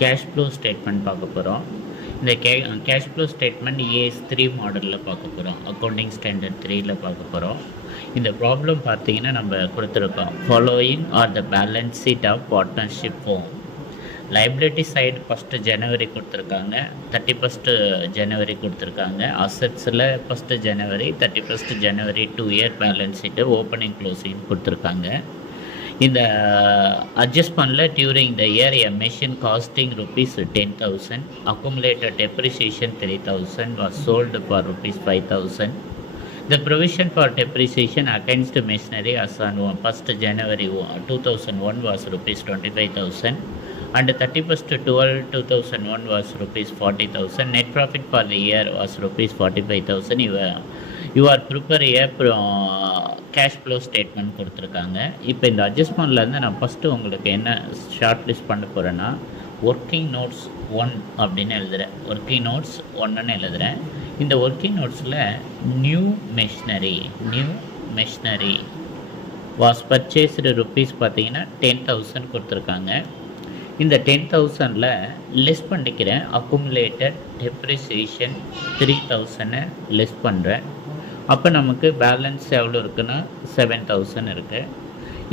Cash flow statement பார்க்க போகிறோம். இந்த கேஷ் ஃப்ளோ ஸ்டேட்மெண்ட் AS3 மாடலில் பார்க்க போகிறோம். அக்கௌண்டிங் ஸ்டாண்டர்ட் 3ல பார்க்க போகிறோம். இந்த ப்ராப்ளம் பார்த்தீங்கன்னா நம்ம கொடுத்துருக்கோம். Following are the balance sheet of partnership firm. Liability side first ஜனவரி கொடுத்துருக்காங்க, 31st ஜனவரி கொடுத்துருக்காங்க. அசட்ஸில் 1st ஜனவரி 31st ஜனவரி 2 year balance sheet opening closing கொடுத்துருக்காங்க. இந்த adjustmentல during the year a machine costing rupees 10,000, accumulated depreciation 3,000 was sold for rupees 5,000. The provision for depreciation against machinery as on 1st January 2001 was rupees 25,000 and 31st 12/2001 was rupees 40,000. Net profit for the year was rupees 45,000. You are prepare a cash flow statement கொடுத்துருக்காங்க. இப்போ இந்த அட்ஜஸ்ட்மெண்ட்லேருந்து நான் first உங்களுக்கு என்ன short list பண்ண போகிறேன்னா, working notes 1 அப்படின்னு எழுதுகிறேன். ஒர்க்கிங் நோட்ஸ் 1ன்னு எழுதுகிறேன். இந்த ஒர்க்கிங் நோட்ஸில் new machinery was purchased rupees பார்த்தீங்கன்னா 10,000 கொடுத்துருக்காங்க. இந்த 10,000ல் லெஸ் பண்ணிக்கிறேன். அக்குமுலேட்டட் டெப்ரிசியேஷன் 3,000 லெஸ் பண்ணுறேன். அப்போ நமக்கு பேலன்ஸ் எவ்வளோ இருக்குன்னா 7,000 இருக்குது.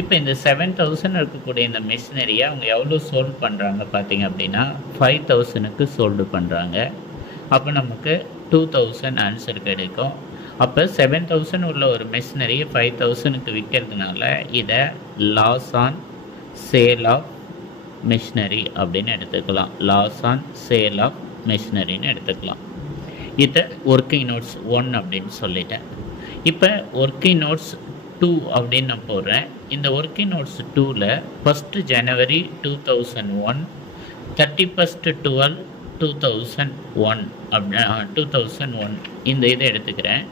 இப்போ இந்த 7,000 இருக்கக்கூடிய இந்த மிஷினரியை அவங்க எவ்வளோ சோல்டு பண்ணுறாங்க பார்த்தீங்க அப்படின்னா 5,000க்கு சோல்டு பண்ணுறாங்க. அப்போ நமக்கு 2,000 ஆன்சர் கிடைக்கும். அப்போ 7,000 உள்ள ஒரு மிஷினரியை 5,000க்கு விற்கிறதுனால இதை loss on sale of machinery அப்படின்னு எடுத்துக்கலாம். லாஸ் ஆன் சேல் ஆஃப் மிஷினரின்னு எடுத்துக்கலாம். இதை ஒர்க்கிங் நோட்ஸ் 1 அப்படின்னு சொல்லிட்டேன். இப்போ ஒர்க்கிங் நோட்ஸ் 2 அப்படின்னு நான் போடுறேன். இந்த ஒர்க்கிங் நோட்ஸ் 2ல் 1st January 2001, 31st 12/2001 2001 இந்த இதை எடுத்துக்கிறேன்.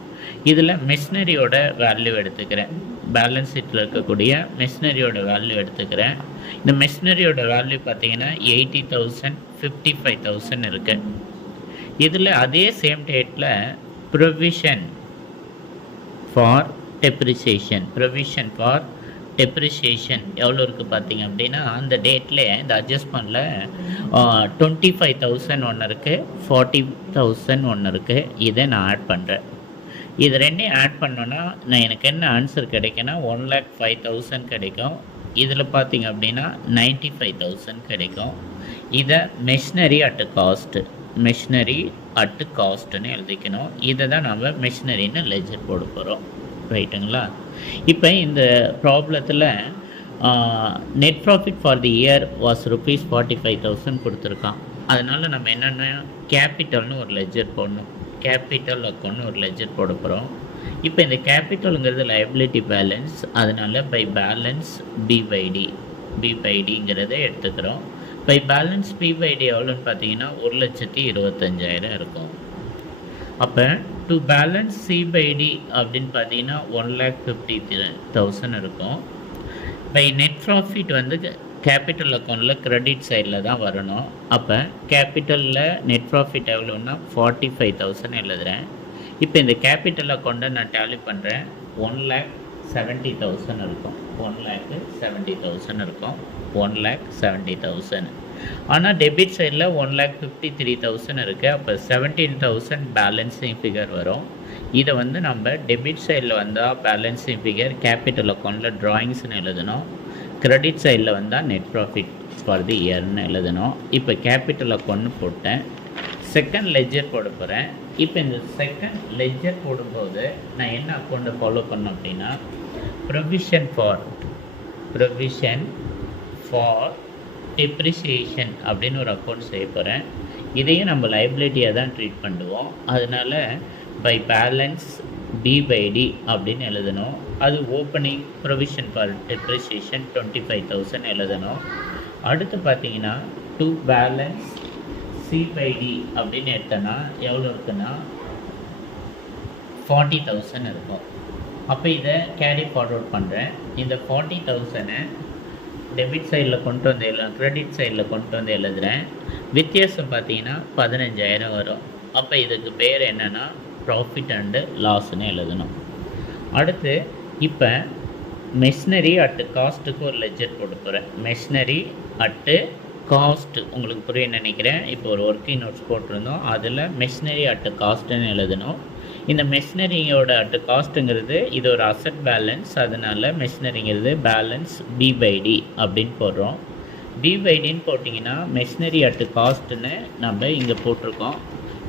இதில் மிஷினரியோட வேல்யூ எடுத்துக்கிறேன். பேலன்ஸ் ஷீட்டில் இருக்கக்கூடிய மிஷினரியோட வேல்யூ எடுத்துக்கிறேன். இந்த மிஷினரியோட வேல்யூ பார்த்தீங்கன்னா 80,000, 55,000 இருக்குது. இதில் அதே சேம் டேட்டில் ப்ரொவிஷன் ஃபார் டெப்ரிசியேஷன் எவ்வளோ இருக்குது பார்த்தீங்க அப்படின்னா அந்த டேட்டில் இந்த அட்ஜஸ்ட்மெண்ட்டில் 25,000 ஒன்று இருக்குது, 40,000 ஒன்று இருக்குது. இதை நான் ஆட் பண்ணுறேன். இது ரெண்டையும் ஆட் பண்ணோன்னா எனக்கு என்ன ஆன்சர் கிடைக்குன்னா 1,05,000 கிடைக்கும். இதில் பார்த்தீங்க அப்படின்னா 95,000 கிடைக்கும். இதை மெஷினரி அட் காஸ்ட்டுன்னு எழுதிக்கணும். இதை தான் நம்ம மெஷினரின்னு லெஜர் போட போகிறோம். ரைட்டுங்களா? இப்போ இந்த ப்ராப்ளத்தில் net profit for the year was rupees 45,000 கொடுத்துருக்கான். அதனால் நம்ம என்னென்ன கேபிட்டல்னு ஒரு லெஜர் போடணும். கேபிட்டல் அக்கௌண்ட்னு ஒரு லெஜர் போட போகிறோம். இப்போ இந்த கேபிட்டலுங்கிறது லைபிலிட்டி பேலன்ஸ், அதனால் பை பேலன்ஸ் பிங்கிறத எடுத்துக்கிறோம். பை பேலன்ஸ் P/D எவ்வளோன்னு பார்த்தீங்கன்னா 1,25,000 இருக்கும். அப்போ டு பேலன்ஸ் C/D அப்படின்னு பார்த்தீங்கன்னா 1,50,000 இருக்கும். பை நெட் ப்ராஃபிட் வந்து கேபிட்டல் அக்கௌண்ட்டில் கிரெடிட் சைடில் தான் வரணும். அப்போ கேபிட்டலில் நெட் ப்ராஃபிட் எவ்வளோன்னா 45,000 எழுதுகிறேன். இப்போ இந்த கேபிட்டல் அக்கௌண்ட்டை நான் டேலி பண்ணுறேன். 1,70,000 இருக்கும். 1,70,000 இருக்கும். 1,70,000. ஆனால் டெபிட் சைடில் 1,53,000 இருக்குது. அப்போ 17,000 பேலன்ஸிங் ஃபிகர் வரும். இதை வந்து நம்ம டெபிட் சைடில் வந்தால் பேலன்ஸிங் ஃபிகர் கேபிட்டல் அக்கௌண்ட்டில் ட்ராயிங்ஸ்னு எழுதணும். கிரெடிட் சைடில் வந்தால் நெட் ப்ராஃபிட் ஃபார் தி இயர்னு எழுதணும். இப்போ கேபிட்டல் அக்கௌண்ட்னு போட்டேன். செகண்ட் லெஜர் போட போகிறேன். இப்போ இந்த செகண்ட் லெஜர் போடும்போது நான் என்ன அக்கௌண்ட்டை ஃபாலோ பண்ணேன் அப்படின்னா ப்ரொவிஷன் ஃபார் டெப்ரிசியேஷன் அப்படின்னு ஒரு அக்கௌண்ட் செய்ய போகிறேன். இதையும் நம்ம லைபிலிட்டியாக தான் ட்ரீட் பண்ணுவோம். அதனால் பை பேலன்ஸ் B/D அப்படின்னு எழுதணும். அது ஓப்பனிங் ப்ரொவிஷன் ஃபார் டெப்ரிசியேஷன் 25,000 எழுதணும். அடுத்து பார்த்தீங்கன்னா டு பேலன்ஸ் C/D அப்படின்னு எடுத்தோன்னா எவ்வளோ இருக்குன்னா 40,000 இருக்கும். அப்போ இதை கேரி ஃபார்வர்ட் பண்ணுறேன். இந்த 40,000 டெபிட் சைடில் கொண்டு வந்து கிரெடிட் சைடில் கொண்டு வந்து எழுதுகிறேன். வித்தியாசம் பார்த்தீங்கன்னா 15,000 வரும். அப்போ இதுக்கு பேர் என்னென்னா ப்ராஃபிட் அண்டு லாஸ்ன்னு எழுதணும். அடுத்து இப்போ மெஷினரி அட்டு காஸ்ட்டுக்கு ஒரு லெஜர் போட்டு போகிறேன். மெஷினரி அட்டு காஸ்ட் உங்களுக்கு புரியும் நினைக்கிறேன். இப்போ ஒரு ஒர்க்கிங் நோட்ஸ் போட்டிருந்தோம். அதில் மெஷினரி அட் காஸ்ட்டுன்னு எழுதணும். இந்த மெஷினரியோட அட் காஸ்ட்டுங்கிறது இது ஒரு அசட் பேலன்ஸ். அதனால மெஷினரிங்கிறது பேலன்ஸ் B/D அப்படின்னு போடுறோம். B/Dன்னு போட்டிங்கன்னா மெஷினரி அட் காஸ்ட்டுன்னு நம்ம இங்கே போட்டிருக்கோம்.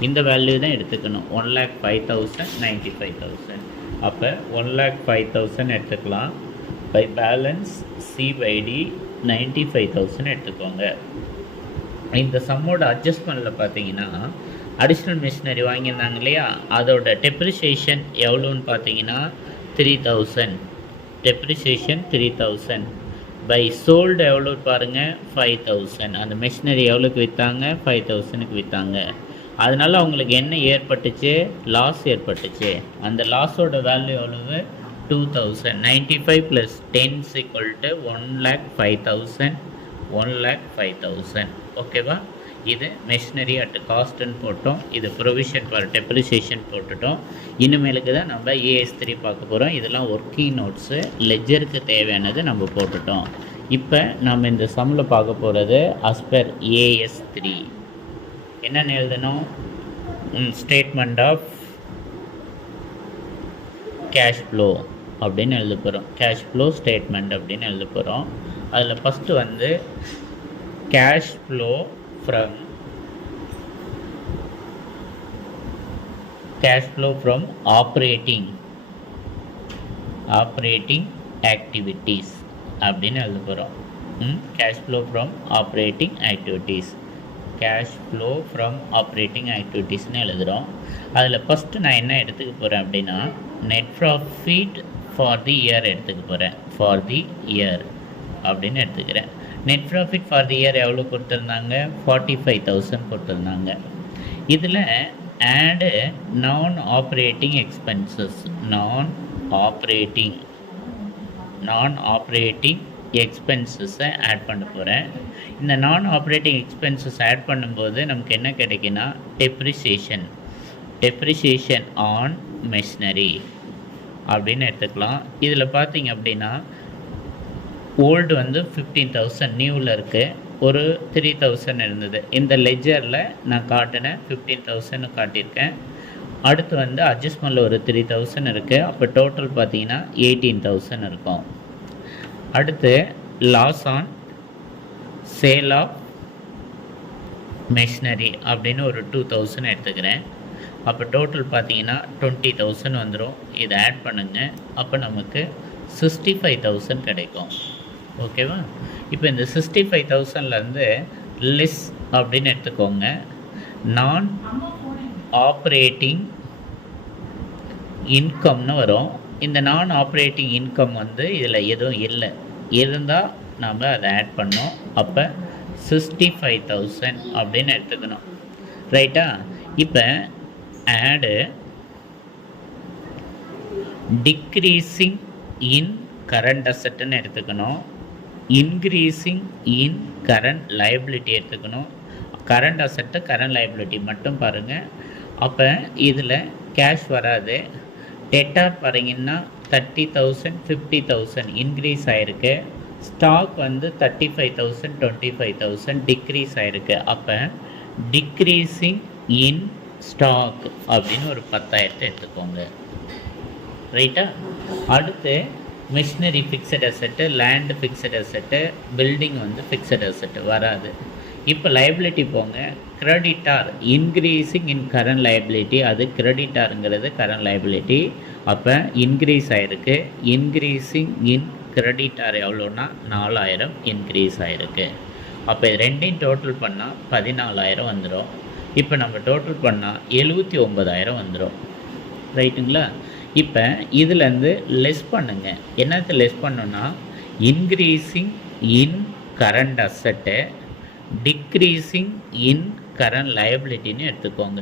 இந்த வேல்யூ தான் எடுத்துக்கணும். 1,05,000 95,000. அப்போ 1,05,000 எடுத்துக்கலாம். பை பேலன்ஸ் C/D 95,000 எடுத்துக்கோங்க. இந்த சம்மோட அட்ஜஸ்ட்மெண்ட்டில் பார்த்தீங்கன்னா அடிஷ்னல் மிஷினரி வாங்கியிருந்தாங்க இல்லையா, அதோட டெப்ரிசியேஷன் எவ்வளோன்னு பார்த்தீங்கன்னா 3,000. டெப்ரிசியேஷன் 3,000 பை சோல்டு எவ்வளோ பாருங்கள் 5,000. அந்த மிஷினரி எவ்வளோக்கு விற்றாங்க? 5,000க்கு விற்றாங்க. அதனால் அவங்களுக்கு என்ன ஏற்பட்டுச்சு? லாஸ் ஏற்பட்டுச்சு. அந்த லாஸோட வேல்யூ எவ்வளவு? 2,000. 95 + 10 = 1,05,000. 1,05,000. ஓகேவா? இது மெஷினரி அட் காஸ்ட்டுன்னு போட்டோம். இது ப்ரொவிஷன் ஃபார் டெப்ரிசியேஷன் போட்டுட்டோம். இனிமேலுக்கு தான் நம்ம AS3 பார்க்க போகிறோம். இதெல்லாம் ஒர்க்கிங் நோட்ஸு, லெஜருக்கு தேவையானது நம்ம போட்டுட்டோம். இப்போ நம்ம இந்த சம்மில் பார்க்க போகிறது அஸ்பர் AS3 என்னென்னு எழுதணும்? ஸ்டேட்மெண்ட் ஆஃப் கேஷ் ஃப்ளோ அப்படின்னு எழுத போகிறோம். கேஷ் ஃப்ளோ ஸ்டேட்மெண்ட் அப்படின்னு எழுத போகிறோம். அதில் ஃபஸ்ட்டு வந்து cash flow from operating activities அப்படின்னு எழுத போகிறோம். Cash flow from operating activities. Cash flow from operating ஆக்டிவிட்டீஸ்னு எழுதுகிறோம். அதில் ஃபஸ்ட்டு நான் என்ன எடுத்துக்க போகிறேன் அப்படின்னா net profit for the year எடுத்துக்க போகிறேன். ஃபார் தி இயர் அப்படின்னு எடுத்துக்கிறேன். Net profit for the year எவ்வளோ கொடுத்துருந்தாங்க? 45,000 கொடுத்துருந்தாங்க. இதில் ஆடு நான் ஆப்ரேட்டிங் எக்ஸ்பென்சஸை ஆட் பண்ண போகிறேன். இந்த நான் ஆப்ரேட்டிங் எக்ஸ்பென்சஸ் ஆட் பண்ணும்போது நமக்கு என்ன கிடைக்குன்னா டெப்ரிசியேஷன் ஆன் மெஷினரி அப்படின்னு எடுத்துக்கலாம். இதில் பார்த்தீங்க அப்படின்னா ஓல்டு வந்து 15,000 நியூவில் இருக்குது. ஒரு 3,000 இருந்தது. இந்த லெஜரில் நான் காட்டினேன் 15,000 காட்டியிருக்கேன். அடுத்து வந்து அட்ஜஸ்ட்மெண்ட்டில் ஒரு 3,000 இருக்குது. அப்போ டோட்டல் பார்த்தீங்கன்னா 18,000 இருக்கும். அடுத்து loss on sale of machinery அப்படின்னு ஒரு 2,000 எடுத்துக்கிறேன். அப்போ டோட்டல் பார்த்தீங்கன்னா 20,000 வந்துடும். இதை ஆட் பண்ணுங்கள். அப்போ நமக்கு 65,000 கிடைக்கும். ஓகேவா? இப்போ இந்த 65,000லேருந்து லெஸ் அப்படின்னு எடுத்துக்கோங்க. நான் ஆப்ரேட்டிங் இன்கம்னு வரும். இந்த நான் ஆப்ரேட்டிங் இன்கம் வந்து இதில் எதுவும் இல்லை. இருந்தால் நம்ம அதை ஆட் பண்ணோம். அப்போ 65,000 அப்படின்னு எடுத்துக்கணும். ரைட்டா? இப்போ ஆடு டிக்ரீஸிங் இன் கரண்ட் அசட்டுன்னு எடுத்துக்கணும். இன்க்ரீஸிங் இன் கரண்ட் லைபிலிட்டி எடுத்துக்கணும். கரண்ட் அசட்டு கரண்ட் லைபிலிட்டி மட்டும் பாருங்கள். அப்போ இதில் கேஷ் வராது. டெட்டார் பாருங்கன்னா 30,000 50,000 இன்க்ரீஸ் ஆகிருக்கு. ஸ்டாக் வந்து 35,000 25,000 டிக்ரீஸ் ஆகிருக்கு. அப்போ டிக்ரீஸிங் இன் ஸ்டாக் அப்படின்னு ஒரு 10,000 எடுத்துக்கோங்க. ரைட்டா? அடுத்து machinery fixed asset, land fixed asset, building வந்து ஃபிக்ஸட் அசெட்டு வராது. இப்போ லைபிலிட்டி போங்க. Creditor increasing in current liability, அது கிரெடிட்டாருங்கிறது கரண்ட் லைபிலிட்டி. அப்போ இன்க்ரீஸ் ஆகிருக்கு. இன்க்ரீஸிங் இன் கிரெடிட்டார் எவ்வளோன்னா 4,000 இன்க்ரீஸ் ஆகிருக்கு. அப்போ இது ரெண்டையும் டோட்டல் பண்ணால் 14,000 வந்துடும். இப்போ நம்ம டோட்டல் பண்ணால் 79,000 வந்துடும். ரைட்டுங்களா? இப்போ இதுலேருந்து லெஸ் பண்ணுங்கள். என்னத்தை லெஸ் பண்ணோன்னா இன்க்ரீஸிங் இன் கரண்ட் அசட்டு, டிக்ரீஸிங் இன் கரண்ட் லைபிலிட்டின்னு எடுத்துக்கோங்க.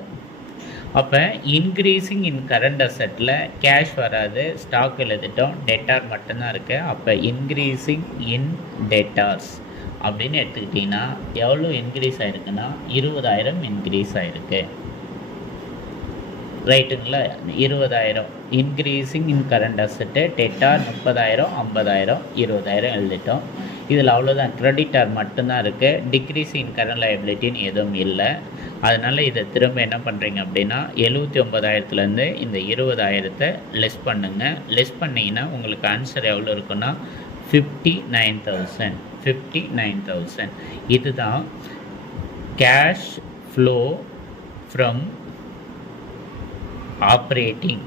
அப்போ இன்க்ரீஸிங் இன் கரண்ட் அசட்டில் கேஷ் வராது, ஸ்டாக் எழுதிட்டோம், டெட்டார் மட்டும்தான் இருக்குது. அப்போ இன்க்ரீஸிங் இன் டெட்டார்ஸ் அப்படின்னு எடுத்துக்கிட்டிங்கன்னா எவ்வளோ இன்க்ரீஸ் ஆகிருக்குன்னா 20,000 இன்க்ரீஸ் ஆகிருக்கு. ரைட்டுங்களா? 20,000 இன்க்ரீஸிங் இன் கரண்ட் அசட்டு, டெட்டார் 30,000 50,000 20,000 எழுதிட்டோம். இதில் அவ்வளோதான், கிரெடிட்டார் மட்டும்தான் இருக்குது. டிக்ரீஸ் இன் கரண்ட் லைபிலிட்டின்னு எதுவும் இல்லை. அதனால் இதை திரும்ப என்ன பண்ணுறீங்க அப்படின்னா 79,000லேருந்து இந்த 20,000 லெஸ் பண்ணுங்கள். லெஸ் பண்ணிங்கன்னா உங்களுக்கு ஆன்சர் எவ்வளோ இருக்குன்னா 59,000. இதுதான் cash flow from operating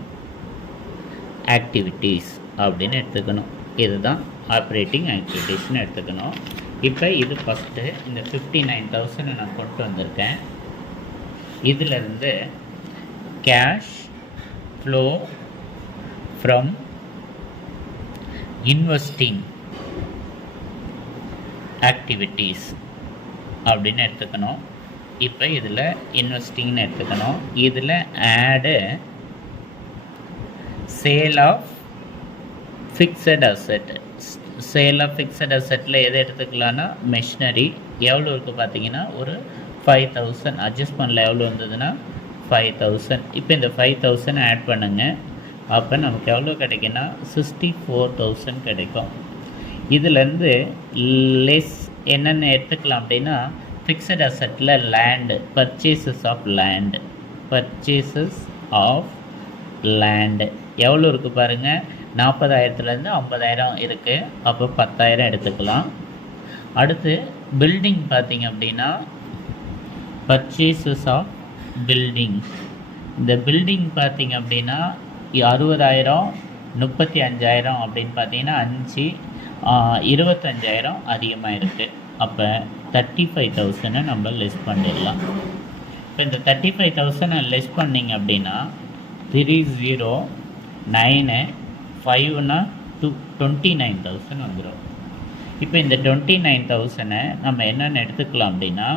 activities அப்படின்னு எடுத்துக்கணும். இதுதான் ஆப்ரேட்டிங் ஆக்டிவிட்டீஸ்னு எடுத்துக்கணும். இப்போ இது ஃபஸ்ட்டு இந்த 59,000 நான் கொண்டு வந்திருக்கேன். இதிலிருந்து cash flow from investing activities அப்படின்னு எடுத்துக்கணும். இப்போ இதில் இன்வெஸ்டிங்னு எடுத்துக்கணும். இதில் add sale of fixed asset. Sale of fixed அசெட்டில் எதை எடுத்துக்கலான்னா மெஷினரி. எவ்வளோ இருக்குது பார்த்தீங்கன்னா ஒரு 5,000. அட்ஜஸ்ட்மெண்ட்டில் எவ்வளோ வந்ததுன்னா 5,000. இப்போ இந்த 5,000 ஆட் பண்ணுங்கள். அப்போ நமக்கு எவ்வளோ கிடைக்குன்னா 64,000 கிடைக்கும். இதுலேருந்து லெஸ் என்னென்ன எடுத்துக்கலாம் அப்படின்னா ஃபிக்ஸட் அசெட்டில் லேண்டு, பர்ச்சேசஸ் ஆஃப் லேண்டு. எவ்வளோ இருக்குது பாருங்கள், 40,000லேருந்து 50,000 இருக்குது. அப்போ 10,000 எடுத்துக்கலாம். அடுத்து பில்டிங் பார்த்திங்க அப்படின்னா பர்ச்சேசஸ் ஆஃப் பில்டிங். இந்த பில்டிங் பார்த்திங்க அப்படின்னா 60,000, 35,000 அப்படின்னு பார்த்தீங்கன்னா 5, 25,000 அதிகமாக இருக்குது. அப்போ 35,000 நம்ம லெஸ் பண்ணிடலாம். இப்போ இந்த 35,000 லெஸ் பண்ணிங்க அப்படின்னா 309,5னா 29,000 வந்துடும். இப்போ இந்த 29,000 நம்ம என்னென்னு எடுத்துக்கலாம் அப்படின்னா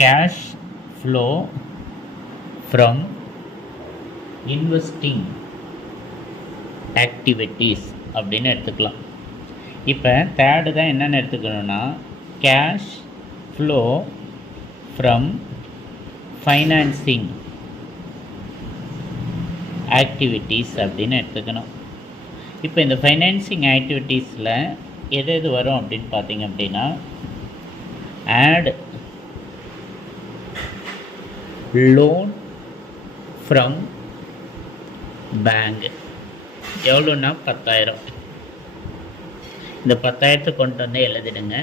cash flow from investing activities அப்படின்னு எடுத்துக்கலாம். இப்போ தேர்டு தான் என்னென்னு எடுத்துக்கணும்னா cash flow from financing activities அப்படின்னு எடுத்துக்கணும். இப்போ இந்த ஃபைனான்சிங் ஆக்டிவிட்டீஸில் எது வரும் அப்படின்னு பார்த்தீங்க அப்படின்னா ஆட் லோன் ஃப்ரம் பேங்க். எவ்வளோன்னா 10,000. இந்த 10,000 கொண்டு வந்து எழுதிடுங்க.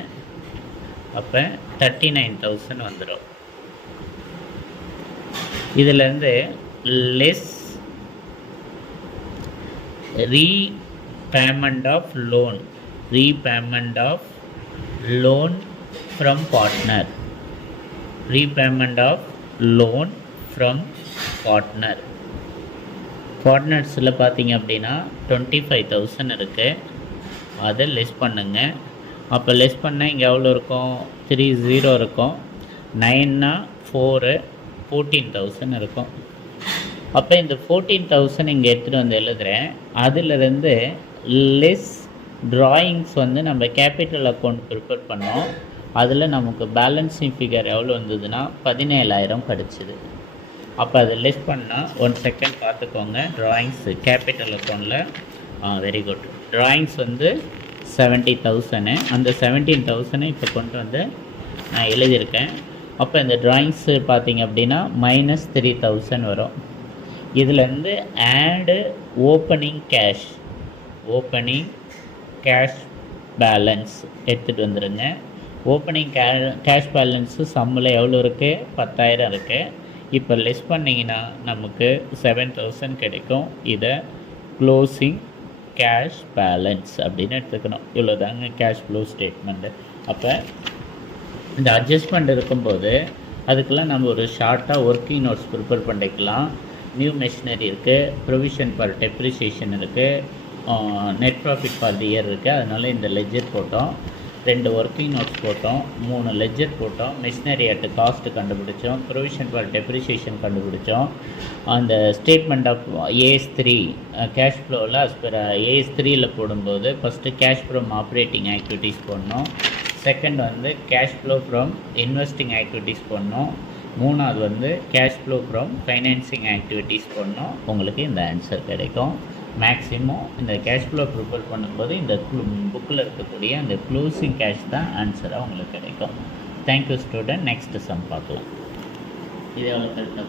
அப்போ 39,000 வந்துடும். இதிலேருந்து less repayment of loan from partner. பார்ட்னர்ஸில் பார்த்தீங்க அப்படின்னா 25,000 இருக்குது. அதை லெஸ் பண்ணுங்க. அப்போ லெஸ் பண்ணால் இங்கே எவ்வளோ இருக்கும், 30 இருக்கும். 9னா 4, 14,000 இருக்கும். அப்போ இந்த 14,000 இங்கே எடுத்துகிட்டு வந்து எழுதுகிறேன். அதிலிருந்து லெஸ் ட்ராயிங்ஸ் வந்து நம்ம கேபிட்டல் அக்கௌண்ட் ப்ரிப்பேர் பண்ணோம். அதில் நமக்கு பேலன்ஸிங் ஃபிகர் எவ்வளோ வந்ததுன்னா 17,000 கிடச்சிது. அப்போ அதை லெஸ் பண்ணால் 1 செகண்ட் பார்த்துக்கோங்க. ட்ராயிங்ஸ் கேபிட்டல் அக்கௌண்ட்டில் வெரி குட். ட்ராயிங்ஸ் வந்து 70,000. அந்த 17,000 இப்போ கொண்டு வந்து நான் எழுதியிருக்கேன். அப்போ இந்த ட்ராயிங்ஸு பார்த்திங்க அப்படின்னா -3,000 வரும். இதுலேருந்து ஆடு ஓப்பனிங் கேஷ் பேலன்ஸ் எடுத்துகிட்டு வந்துடுங்க. ஓப்பனிங் கேஷ் பேலன்ஸு சம்மில் எவ்வளோ இருக்குது, 10,000 இருக்குது. இப்போ லெஸ் பண்ணிங்கன்னா நமக்கு 7,000 கிடைக்கும். இதை க்ளோசிங் கேஷ் பேலன்ஸ் அப்படின்னு எடுத்துக்கணும். இவ்வளோ தாங்க கேஷ் ஃப்ளோ ஸ்டேட்மெண்ட்டு. அப்போ இந்த அட்ஜஸ்ட்மெண்ட் இருக்கும்போது அதுக்கெல்லாம் நம்ம ஒரு ஷார்ட்டாக ஒர்க்கிங் நோட்ஸ் ப்ரிப்பேர் பண்ணிக்கலாம். நியூ மெஷினரி இருக்குது, ப்ரொவிஷன் ஃபார் டெப்ரிசியேஷன் இருக்குது, net profit for the year இருக்குது. அதனால் இந்த லெஜர் போட்டோம், 2 ஒர்க்கிங் நோட்ஸ் போட்டோம், 3 லெஜர் போட்டோம், மிஷினரி அட் காஸ்ட்டு கண்டுபிடிச்சோம், ப்ரொவிஷன் ஃபார் டெப்ரிசியேஷன் கண்டுபிடிச்சோம். அந்த ஸ்டேட்மெண்ட் ஆஃப் AS3 கேஷ் ஃப்ளோவில் AS 3ல் போடும்போது first cash from operating activities போடணும். செகண்ட் வந்து cash flow from investing activities போடணும். மூணாவது வந்து cash flow from financing activities போடணும். உங்களுக்கு இந்த ஆன்சர் கிடைக்கும். மேக்ஸிமம் இந்த கேஷ் ஃப்ளோ ப்ரிப்பேர் பண்ணும்போது இந்த புக்கில் இருக்கக்கூடிய அந்த க்ளோசிங் கேஷ் தான் ஆன்சராக உங்களுக்கு கிடைக்கும். Thank you student. நெக்ஸ்ட் சம் பார்க்கலாம். இது எவ்வளோ கரெக்டாக